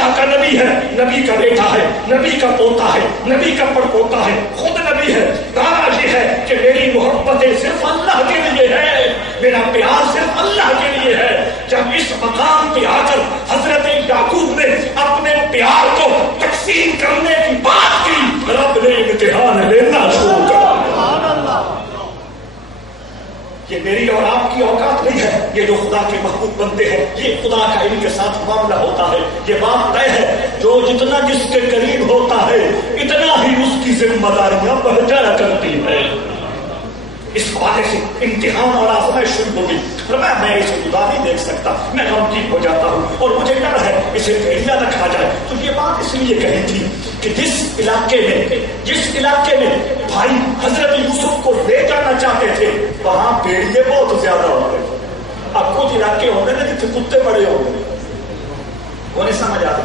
اللہ کا نبی ہے، نبی کا بیٹا ہے، نبی کا پوتا ہے، نبی کا پڑپوتا ہے، خود نبی ہے. دعویٰ یہ ہے کہ میری محبتیں صرف اللہ کے لیے ہے، میرا پیار صرف اللہ کے لیے ہے. جب اس مقام پہ آ کر حضرت یعقوب نے اپنے پیار کو تقسیم کرنے کی بات کی، رب نے امتحان لینا شروع کر. یہ میری اور آپ کی اوقات نہیں ہے. یہ جو خدا کے محبوب بنتے ہیں یہ خدا کا ان کے ساتھ معاملہ ہوتا ہے. یہ بات طے ہے جو جتنا جس کے قریب ہوتا ہے اتنا ہی اس کی ذمہ داریاں بڑھ جایا کرتی ہے. اس حوالے سے امتحان اور آزمائش شروع ہوگی. میں اسے جدا نہیں دیکھ سکتا، میں غمگین ہو جاتا ہوں اور مجھے ڈر ہے اسے بھیڑیا نہ کھا جائے. تو یہ بات اس لیے کہی تھی کہ جس علاقے میں بھائی حضرت یوسف کو لے جانا چاہتے تھے وہاں بھیڑیے بہت زیادہ ہو گئے. اب کچھ علاقے ہوتے نا جتنے کتے بڑے ہو گئے، انہیں سمجھ آتے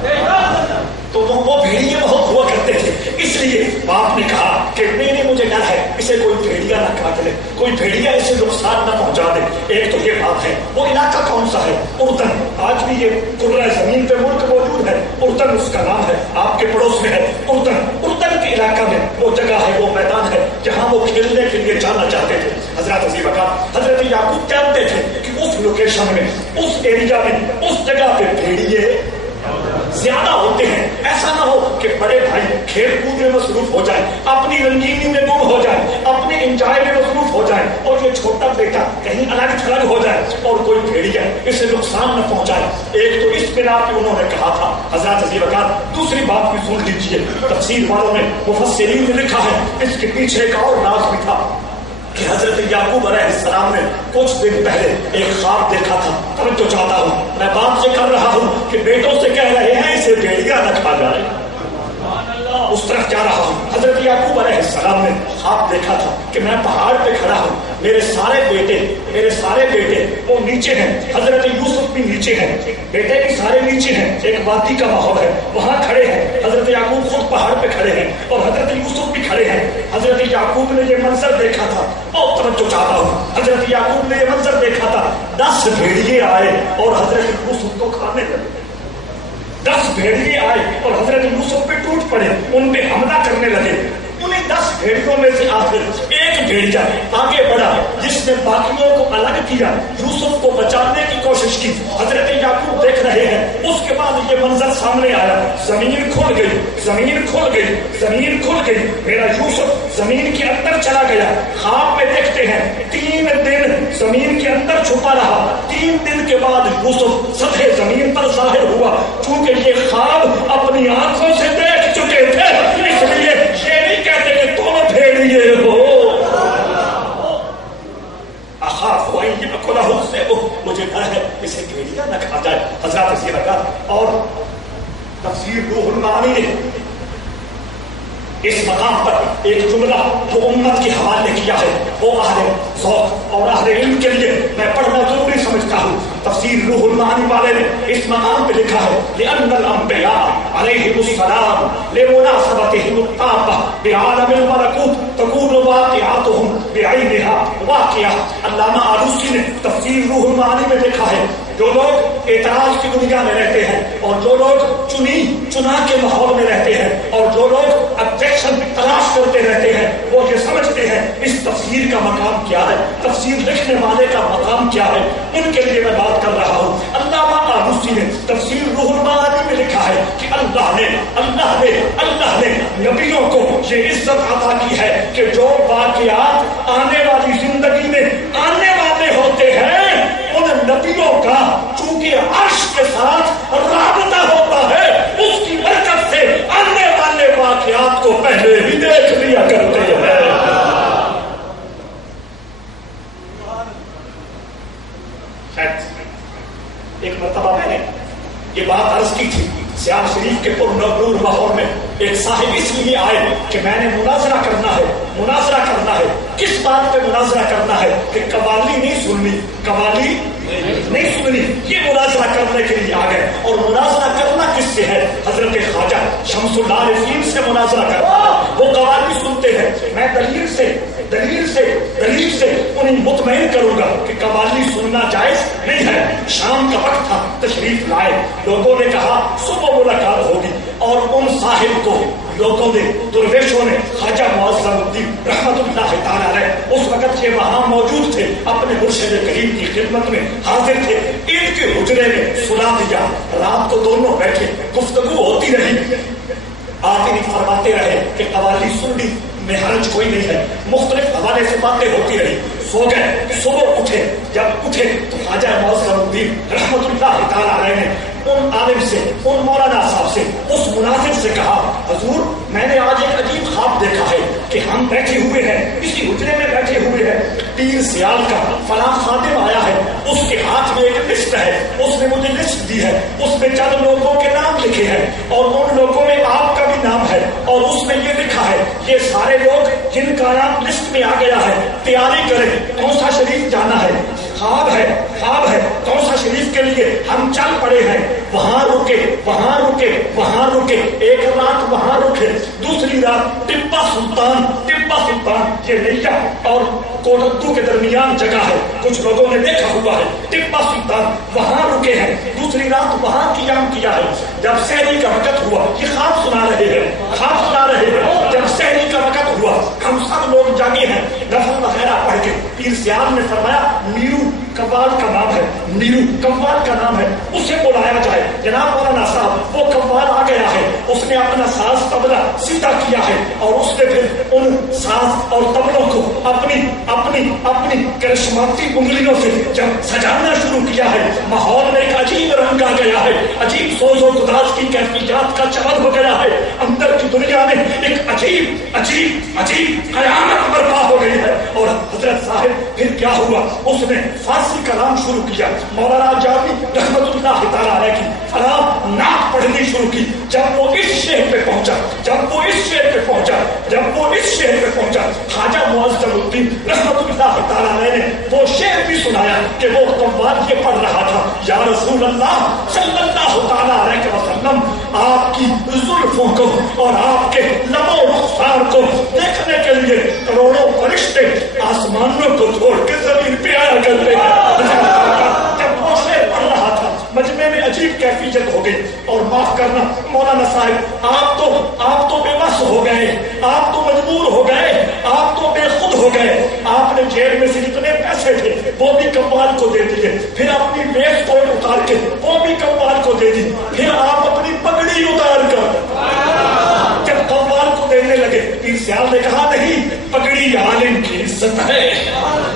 تو وہ بھیڑیے بہت ہوا کرتے تھے. اس لیے باپ نے کہا کہ مجھے ڈر ہے اسے کوئی بھیڑیا نہ کاٹ لے، کوئی بھیڑیا اسے نقصان نہ پہنچا دے. ایک تو یہ بات ہے. وہ علاقہ کون سا ہے؟ اردن. آج بھی یہ کرۂ زمین پہ ملک موجود ہے. اردن اس کا نام ہے، آپ کے پڑوس میں ہے اردن کے علاقہ میں وہ جگہ ہے، وہ میدان ہے جہاں وہ کھیلنے کے لیے جانا چاہتے تھے. حضرت عزیز وقت حضرت یعقوب جانتے تھے کہ اس لوکیشن میں، اس ایریا میں، اس جگہ پہ بھیڑیے زیادہ ہوتے ہیں. ایسا نہ ہو کہ بڑے بھائی کھیل کود میں مصروف ہو جائیں، اپنی رنگینی میں گم ہو جائیں، اپنے انجوائے میں مصروف ہو جائیں اور یہ چھوٹا بیٹا کہیں الگ تھلگ ہو جائے اور کوئی بھیڑیا اسے نقصان نہ پہنچائے. ایک تو اس بنا پہ انہوں نے کہا تھا. حضرت عزیز وقت دوسری بات بھی سن لیجیے. تفسیر والوں نے مفسرین نے لکھا ہے اس کے پیچھے ایک اور راز بھی تھا کہ حضرت یعقوب علیہ السلام نے کچھ دن پہلے ایک خواب دیکھا تھا. توجہ چاہتا ہوں، میں بات سے کر رہا ہوں کہ بیٹوں سے کہہ رہے ہیں اسے بھیڑیا نہ کھا جائے. اس طرف جا رہا ہوں. حضرت یعقوب علیہ السلام نے خواب دیکھا تھا کہ میں پہاڑ پہ کھڑا ہوں، میرے سارے بیٹے وہ نیچے ہیں، حضرت یوسف بھی نیچے ہیں، بیٹے بھی سارے نیچے ہیں. ایک وادی کا ماحول ہے، وہاں کھڑے ہیں. حضرت یعقوب خود پہاڑ پہ کھڑے ہیں اور حضرت یوسف بھی کھڑے ہیں. حضرت یعقوب نے یہ منظر دیکھا تھا. اور توجہ چاہتا ہوں، حضرت یعقوب نے یہ منظر دیکھا تھا. 10 بھیڑیے آئے اور حضرت یوسف کو کھانے لگے. 10 بھیڑیے آئے اور حضرت یوسف پہ ٹوٹ پڑے، ان پہ حملہ کرنے لگے. انہیں 10 بھیڑیوں میں سے آخر ایک بھیڑیا آگے بڑھا جس نے باقیوں کو الگ کیا، یوسف کو بچانے کی کوشش کی. حضرت یعقوب دیکھ رہے ہیں. اس کے بعد یہ منظر سامنے آیا. زمین کھل گئی. میرا یوسف زمین کے اندر چلا گیا. خواب میں دیکھتے ہیں 3 دن زمین کے اندر چھپا رہا. 3 دن کے بعد یوسف سطح زمین پر ظاہر ہوا. چونکہ یہ خواب اپنی آنکھوں سے دیکھ چکے تھے اس لیے یہ نہیں کہتے کہ تم بھیڑیے ہو. اخاف ان یاکلہ الذئب، مجھے ڈر ہے اسے بھیڑیا نہ کھا جائے. حضرات اسی وقت اور تفسیر روح المعانی نے اس مقام پر ایک جملہ جو امت کے حوالے کیا ہے وہ اہل ذوق اور اہل علم کے لیے میں پڑھنا ضروری سمجھتا ہوں. تفسیر روح المعانی والے نے اس مقام پہ لکھا ہے لأن الانبیاء علیہم السلام لمناسبتہم الطابہ بعالم الملکوت تکون واقعاتہم بعینہا واقعہ. علامہ آلوسی نے تفسیر روح المعانی میں لکھا ہے جو لوگ اعتراض کی دنیا میں رہتے ہیں اور جو لوگ چنا کے ماحول میں رہتے ہیں اور جو لوگ objection تلاش کرتے رہتے ہیں وہ یہ سمجھتے ہیں اس تفسیر کا مقام کیا ہے، تفسیر لکھنے والے کا مقام کیا ہے. ان کے لیے میں بات کر رہا ہوں. علامہ آلوسی نے تفسیر روح المعانی میں لکھا ہے کہ اللہ نے نبیوں کو یہ عزت عطا کی ہے کہ جو واقعات آنے والی زندگی میں آنے والے ہوتے ہیں ان نبیوں کا چونکہ عرش کے ساتھ رابطہ ہوتا ہے اس کی برکت سے آنے والے واقعات کو پہلے ہی دیکھ لیا کرتے ہیں. ایک مرتبہ میں نے یہ بات عرض کی تھی سیال شریف کے پرنور ماحول میں. ایک صاحب اس لیے آئے کہ میں نے مناظرہ کرنا ہے. کس بات پہ مناظرہ کرنا ہے کہ قوالی نہیں سننی یہ مناظرہ کرنے کے لیے آ گئے. اور مناظرہ کرنا کس سے ہے؟ حضرت خواجہ شمس العارفین سے مناظرہ کرنا ہے. وہ قوالی سنتے ہیں. میں دلیل سے انہیں مطمئن کروں گا کہ قوالی سننا جائز نہیں ہے. شام کا وقت تھا، تشریف لائے. لوگوں نے کہا صبح ملاقات خدمت میں حاضر تھے، ان کے حجرے میں سلا دیا، رات کو دونوں بیٹھے، گفتگو ہوتی رہی، آتے ہی فرماتے رہے کہ قوالی سن لی، میں حرج کوئی نہیں ہے، مختلف حوالے سے باتیں ہوتی رہی، سو گئے، صبح اٹھے، جب اٹھے تو خواجہ معظم الدین رحمت اللہ تعالی علیہ نے ان عالم سے، ان مولانا صاحب سے، اس مناظر سے کہا، حضور میں نے آج ایک عجیب خواب دیکھا ہے کہ ہم بیٹھے ہوئے ہیں، اسی حجرے میں بیٹھے ہوئے ہیں، 3 سیال کا فلاں خادم آیا ہے، اس کے ہاتھ میں ایک لسٹ ہے، اس نے مجھے لسٹ دی ہے، اس میں چند لوگوں کے نام لکھے ہیں اور ان لوگوں میں آپ کا بھی نام ہے، اور اس میں یہ لکھا ہے یہ سارے لوگ جن کا نام لسٹ میں آ گیا ہے تیاری کریں، کونسا شریف جانا ہے، خواب ہے کونسا شریف کے لیے ہم چل پڑے ہیں، وہاں رکے وہاں رکے وہاں رکے، ایک رات وہاں رکے، دوسری رات ٹپا سلطان یہ نیا اور کوٹدو کے درمیان جگہ ہے، کچھ لوگوں نے دیکھا ہوا ہے، ٹپا سلطان وہاں رکے ہیں، دوسری رات وہاں قیام کیا ہے، جب سحری کا وقت ہوا، یہ خواب سنا رہے ہیں، جب سحری کا وقت ہوا ہم سب لوگ جاگے ہیں، نفل وغیرہ پڑھ کے پیر سیال نے فرمایا نیرو قوال کا نام ہے، اسے بلایا جائے، جناب مولانا صاحب وہ قوال آ گیا ہے، اس نے اپنا ساز طبلہ سیدھا کیا ہے اور اس نے پھر ان ساز اور طبلوں کو اپنی کرشماتی انگلیوں سے جب سجانا شروع کیا ہے، ماحول میں ایک عجیب رنگ آ گیا ہے، عجیب سوز و گداز کی کیفیات کا چمن ہو گیا ہے، اندر کی دنیا میں ایک عجیب قیامت برپا ہو گئی ہے، اور حضرت صاحب پھر کیا ہوا، اس نے فارسی کلام شروع کیا، مولانا جامی رحمت اللہ تعالی علیہ کی فلاں نعت پڑھنی شروع کی، جب وہ اس شعر پہ پہنچا خواجہ معظم الدین رحمت اللہ تعالی علیہ نے وہ شعر بھی سنایا کہ وہ قوال یہ پڑھ رہا تھا، یا رسول اللہ صلی اللہ تعالی علیہ وسلم آپ کی زلفوں کو اور آپ کے لب و رخسار کو دیکھنے کے لیے کروڑوں فرشتے آسمانوں کو چھوڑ کے زمین پہ آیا کرتے ہیں، جب وہ شعر پڑھ رہا تھا مجمع میں عجیب کیفیت ہو گئی، اور معاف کرنا مولانا صاحب آپ تو بے بس ہو گئے، آپ تو مجبور ہو گئے، آپ تو بے خود ہو گئے، آپ نے جیب میں سے جتنے پیسے تھے وہ بھی قوال کو دے دیے، پھر اپنی ویسٹ کوٹ اتار کے وہ بھی قوال کو دے دی، پھر آپ اپنی پگڑی اتار کر جب قوال کو دینے لگے، پیر سیال نے کہا نہیں، پگڑی عالم کی عزت ہے،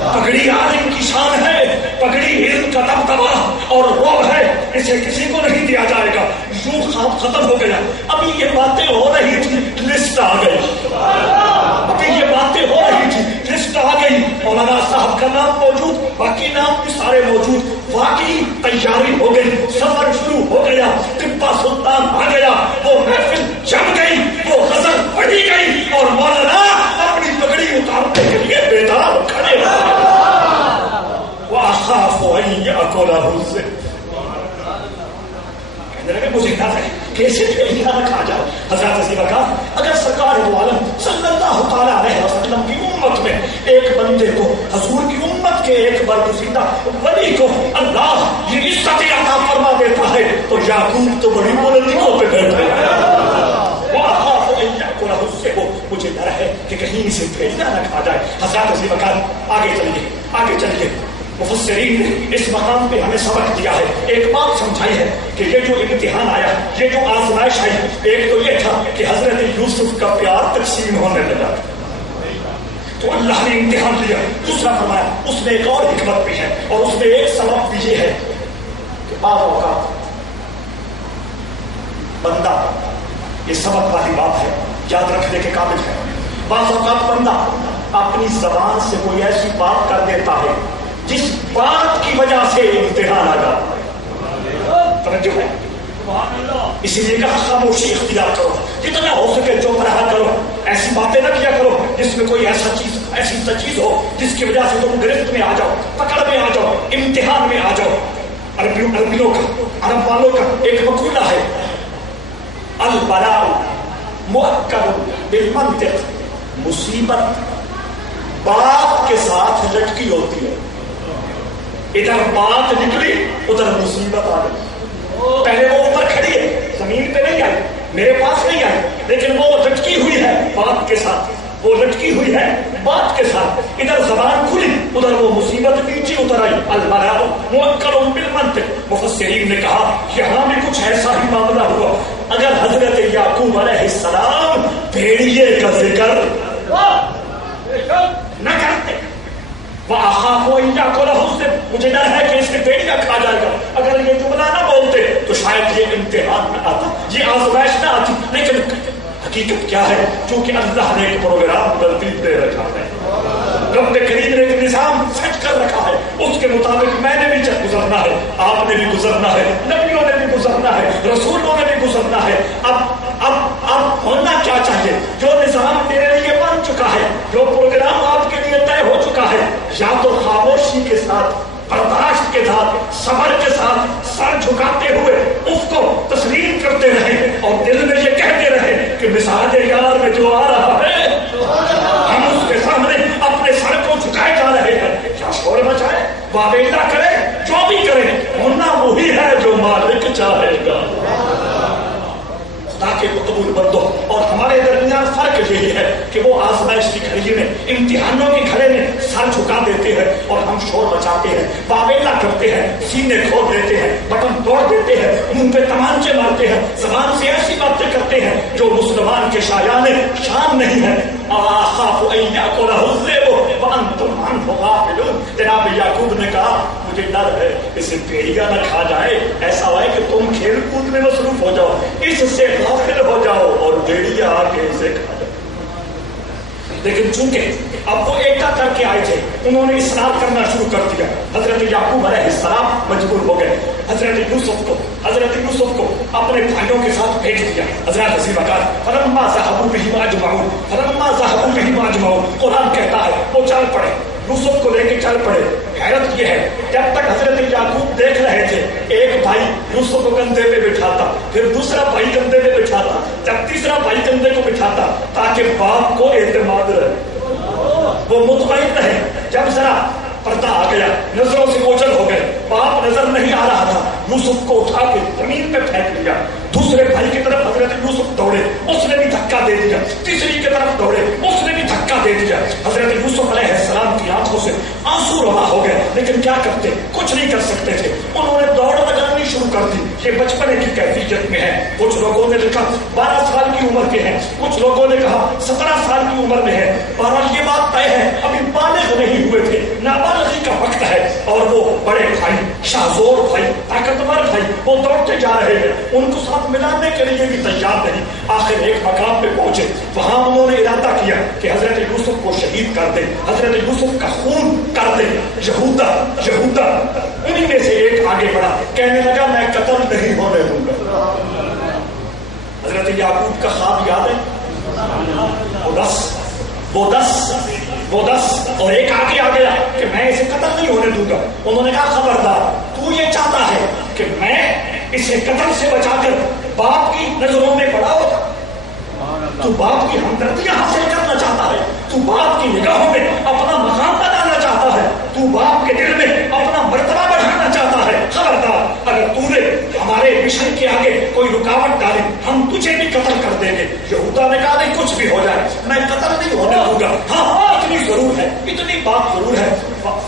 پگڑی عالم کی شان ہے، پگڑی علم کا دبدبہ اور روب ہے، اسے کسی کو نہیں دیا جائے گا، یوں خواب ختم ہو گیا، ابھی یہ باتیں ہو رہی تھی، لسٹ آ گئی، لسٹ آ گئی، مولانا صاحب کا نام موجود، باقی نام بھی سارے موجود، واقعی تیاری ہو گئی، سفر شروع ہو گیا، ٹپا سلطان آ گیا، وہ محفل جم گئی، وہ غزل پڑھی گئی، اور مولانا اپنی پگڑی اتارنے کے لیے بیدار کھڑے ہو گئے، وَأَخَافُ أَن يَأْكُلَهُ الذِّئْبُ، کہنے لگے مجھے ڈر ہے کیسے نہ کھا جائے، حضرت عزیز کا اگر سرکار دو عالم صلی اللہ تعالی علیہ وسلم کی امت میں ایک بندے کو، حضور کی امت کے ایک برگزیدہ ولی کو اللہ یہ عزت عطا فرما دیتا ہے تو یعقوب تو بڑی بلندیوں پہ بیٹھے مجھے ڈر ہے کہ کہیں اسے بھیجنا نہ کھا جائے۔ حضرت عزیز کا آگے چلیے مفسرین نے اس مقام پہ ہمیں سبق دیا ہے، ایک بات سمجھائی ہے کہ یہ جو امتحان آیا، یہ جو آزمائش آئی، ایک تو یہ تھا کہ حضرت یوسف کا پیار تقسیم ہونے لگا تو اللہ نے امتحان لیا، دوسرا فرمایا اس میں ایک اور حکمت بھی ہے، اور اس میں ایک سبق بھی یہ ہے کہ بعض اوقات بندہ، یہ سبق والی بات ہے، یاد رکھنے کے قابل ہے، بعض اوقات بندہ اپنی زبان سے کوئی ایسی بات کر دیتا ہے جس بات کی وجہ سے امتحان آ جاتا، توجہ ہے، اسی لیے کہا خاموشی اختیار کرو، جتنا ہو سکے چپ رہا کرو، ایسی باتیں نہ کیا کرو جس میں کوئی ایسی چیز ہو جس کی وجہ سے تم گرفت میں آ جاؤ، پکڑ میں آ جاؤ، امتحان میں آ جاؤ۔ عربیوں کا، عرب والوں کا ایک مقولہ ہے، البلاء مؤکد بالمنطق، مصیبت بات کے ساتھ لٹکی ہوتی ہے، ادھر بات نکلی ادھر مصیبت آ گئی، پہلے وہ اوپر کھڑی ہے، زمین پہ نہیں آئی، میرے پاس نہیں آئی، لیکن وہ لٹکی ہوئی ہے بات کے ساتھ، وہ لٹکی ہوئی ہے بات کے ساتھ. ادھر زبان کھلی ادھر وہ مصیبت نیچے اتر آئی. البلاء مؤکل بالمنطق. مفسرین نے کہا یہاں بھی کچھ ایسا ہی معاملہ ہوا. اگر حضرت یعقوب علیہ السلام بھیڑیے کا ذکر نہ کرتے, وَأَخَافُ أَن يَأْكُلَهُ الذِّئْبُ, مجھے ڈر ہے کہ اس نے بھیڑیا کھا جائے گا. اگر یہ جملہ نہ بولتے تو شاید یہ امتحان نہ آتا, یہ آزمائش نہ آتی. لیکن حقیقت کیا ہے؟ چونکہ اللہ نے ایک پروگرام ترتیب دے رکھا ہے, رب کریم نے ایک نظام سیٹ کر رکھا ہے, اس کے مطابق میں نے بھی گزرنا ہے, آپ نے بھی گزرنا ہے, نبیوں نے بھی گزرنا ہے, رسولوں نے بھی گزرنا ہے. اب ہونا کیا چاہیے؟ جو نظام میرے لیے بن چکا ہے, جو پروگرام آپ کے لیے طے ہو چکا ہے, یا تو خاموشی کے ساتھ, برداشت کے ساتھ, صبر کے ساتھ سر جھکاتے ہوئے اس کو تسلیم کرتے رہیں اور دل میں یہ کہتے رہیں کہ مثال یار میں جو آ رہا ہے ہم اس کے سامنے اپنے سر کو جھکائے جا رہے ہیں. کیا شور مچائے, واویلا کرے, جو بھی کرے, ہونا وہی ہے جو مالک چاہے گا. خدا کے قبول بندو, اور ہمارے درمیان فرق یہی ہے کہ وہ آزمائش کی گھڑی میں, امتحانوں کی گھڑے میں سر جھکا دیتے ہیں اور ہم شور مچاتے ہیں, واویلا کرتے ہیں, سینے کھول دیتے ہیں, بٹن توڑ دیتے ہیں, منہ پہ تمانچے مارتے ہیں, زبان سے ایسی باتیں کرتے ہیں جو مسلمان کے شایان شان نہیں ہے. أَخَافُ أَن يَأْكُلَهُ الذِّئْبُ وَأَنْتُمْ عَنْهُ غَافِلُونَ. جناب یعقوب نے کہا مجھے ڈر ہے اسے بھیڑیا نہ کھا جائے, ایسا ہوا کہ تم کھیل کود میں مصروف ہو جاؤ, اس سے غافل ہو جاؤ اور بھیڑیا آ کے اسے کھا جائے. لیکن چونکہ اب وہ ایکتا کر کے آئے تھے, انہوں نے اصرار کرنا شروع کر دیا. حضرت یعقوب علیہ السلام مجبور ہو گئے. حضرت یوسف کو اپنے بھائیوں کے ساتھ بھیج دیا. حضرت حسین وقار فلما ذهبوا به ماجمعون, قرآن کہتا ہے وہ چل پڑے, یوسف کو لے کے چل پڑے. حیرت یہ ہے جب تک حضرت یعقوب دیکھ رہے تھے ایک بھائی یوسف کو کندھے پہ بٹھاتا, پھر دوسرا بھائی کندھے پہ بٹھاتا, جب تیسرا بھائی کندھے کو بٹھاتا تاکہ باپ کو اعتماد رہے, وہ مطمئن رہے. جب ذرا پردہ آ گیا, نظروں سے اوجھل ہو گئے, باپ نظر نہیں آ رہا تھا, یوسف کو اٹھا کے زمین پہ پھینک دیا. دوسرے بھائی کی طرف حضرت یوسف دوڑے, اس نے بھی دھکا دے دیا. تیسری کی طرف دوڑے, اس نے بھی دھکا دے دیا. حضرت یوسف علیہ السلام کی آنکھوں سے آنسو روا ہو گئے, لیکن کیا کرتے, کچھ نہیں کر سکتے تھے. انہوں نے دوڑ لگانی شروع کر دی. یہ بچپنے کی کیفیت میں ہے. کچھ لوگوں نے لکھا 12 سال کی عمر کے ہیں, کچھ لوگوں نے کہا 17 سال کی عمر میں ہے. بہرحال یہ بات طے ہے ابھی بالغ نہیں ہوئے تھے, نابالغی کا وقت ہے. اور وہ بڑے بھائی, شاہزور بھائی, طاقتور بھائی, وہ دوڑتے جا رہے ہیں, ان کو ساتھ ملانے کے لیے بھی تیار نہیں. آخر ایک مقام پہ پہنچے, وہاں انہوں نے ارادہ کیا کہ حضرت یوسف کو شہید کر دیں, حضرت یوسف کا خون کر دیں. یہودا انہی میں سے ایک آگے بڑھا, کہنے لگا میں قتل نہیں ہونے دوں گا. حضرت یعقوب کا خواب یاد ہے, وہ دس اور ایک آگے آ گیا کہ میں اسے قتل نہیں ہونے دوں گا. انہوں نے کہا خبردار, تو یہ چاہتا ہے کہ میں اسے قتل سے بچا کر باپ کی نظروں میں بڑا ہوتا, تو باپ کی ہمدردیاں حاصل کرنا چاہتا ہے, تو باپ کی نگاہوں میں اپنا مقام بنانا چاہتا ہے, تو باپ کے دل میں اپنا مرتبہ بڑھانا چاہتا ہے. خبردار, اگر تو نے ہمارے مشن کے آگے کوئی رکاوٹ ڈالی ہم تجھے بھی قتل کر دیں گے. یہودا نے کہا نہیں, کچھ بھی ہو جائے میں قتل نہیں ہونے دوں گا. ہاں اتنی ضرور ہے, اتنی بات ضرور ہے,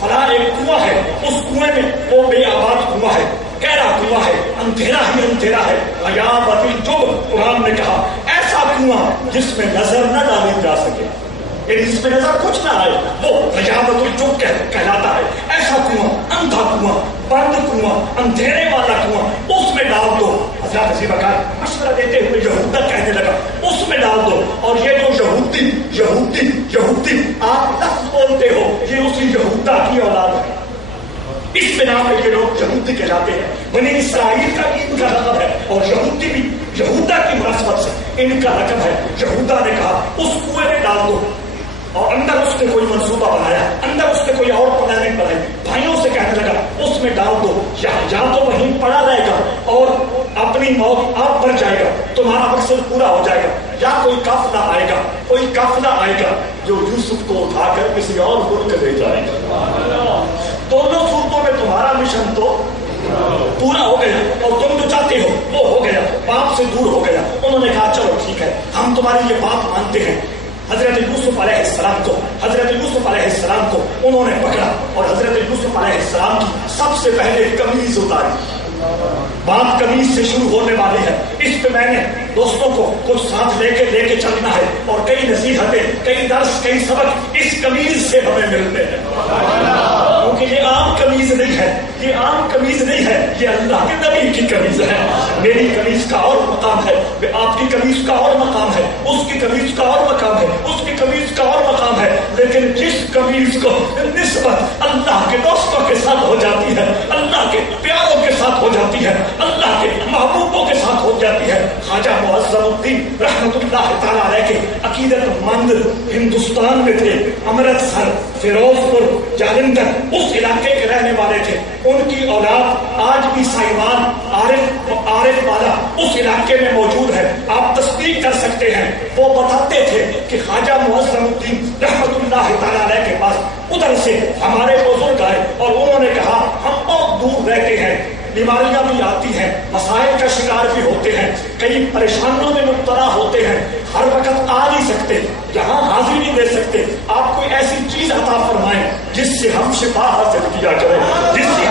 فلاں ایک کنواں ہے, اس کنویں میں وہ بے آباد کنواں ہے, گہرا کنواں ہے, اندھیرا ہی اندھیرا ہے. غیابت الجب, قرآن نے کہا ایسا کنواں جس میں نظر نہ ڈالی جا سکے, یعنی جس میں نظر کچھ نہ آئے, وہ غیابت الجب کہلاتا ہے. ایسا کنواں, اندھا کنواں, بند کنواں, اندھیرے والا کنواں, اس میں ڈال دو. حضرت حسین وقار مشورہ دیتے ہوئے یہودا کہنے لگا اس میں ڈال دو. اور یہ جو یہودی آپ لفظ بولتے ہو, یہ اسی یہودا کی اولاد ہے. اس بنا پہ یہ لوگ یہودی کہلاتے ہیں. بنی اسرائیل کا ان کا لقب ہے, اور یہودی بھی یہودا کی مناسبت سے ان کا لقب ہے. یہودا نے کہا اس کنویں میں ڈال دو, اور اندر اس نے کوئی منصوبہ بنایا, اندر اس نے کوئی اور پلاننگ بنائی. بھائیوں سے کہنے لگا اس میں ڈال دو, یا تو وہیں پڑا رہے گا اور اپنی موت آپ بڑھ جائے گا, تمہارا مقصد پورا ہو جائے گا, یا کوئی قافلہ آئے گا جو یوسف کو اٹھا کر کسی اور ملک لے جائے گا. دونوں صورتوں میں تمہارا مشن تو پورا ہو گیا, اور تم جو چاہتے ہو وہ ہو گیا, باپ سے دور ہو گیا. انہوں نے کہا چلو ٹھیک ہے, ہم تمہاری یہ بات مانتے ہیں. حضرت یوسف علیہ السلام کو انہوں نے پکڑا اور حضرت یوسف علیہ السلام کی سب سے پہلے قمیض اتاری. بات قمیض سے شروع ہونے والی ہے. اس پہ میں نے دوستوں کو کچھ ساتھ لے کے چلنا ہے اور کئی نصیحتیں, کئی درس, کئی سبق اس قمیض سے ہمیں ملتے ہیں, کیونکہ یہ عام قمیض نہیں ہے, یہ عام قمیض نہیں ہے, یہ اللہ کے نبی کی قمیض ہے. میری قمیض کا اور مقام ہے, آپ کی قمیض کا اور مقام ہے, اس کی قمیض کا اور مقام ہے, اس کی قمیض کا اور مقام ہے. لیکن جس قمیض کو نسبت اللہ کے دوستوں کے ساتھ ہو جاتی ہے, اللہ کے پیاروں کے ساتھ ہو جاتی ہے, اللہ کے محبوبوں کے ساتھ ہو جاتی ہے. خواجہ معظم الدین رحمت اللہ تعالیٰ علیہ کے عقیدت مند ہندوستان میں تھے, امرتسر, فیروز پور, جالندھر اس علاقے کے رہنے والے تھے. ان کی اولاد آج بھی سائیوان, عارف والا اس علاقے میں موجود ہے, آپ تصدیق کر سکتے ہیں. وہ بتاتے تھے کہ خواجہ معظم الدین رحمت اللہ تعالیٰ علیہ کے پاس ادھر سے ہمارے بزرگ آئے اور انہوں نے کہا ہم بہت دور رہتے ہیں, بیماریاں بھی آتی ہیں, مسائل کا شکار بھی ہوتے ہیں, کئی پریشانیوں میں مبتلا ہوتے ہیں, ہر وقت آ نہیں سکتے, یہاں حاضری نہیں دے سکتے. آپ کوئی ایسی چیز عطا فرمائیں جس سے ہم شفا حاصل کیا جائے, جس سے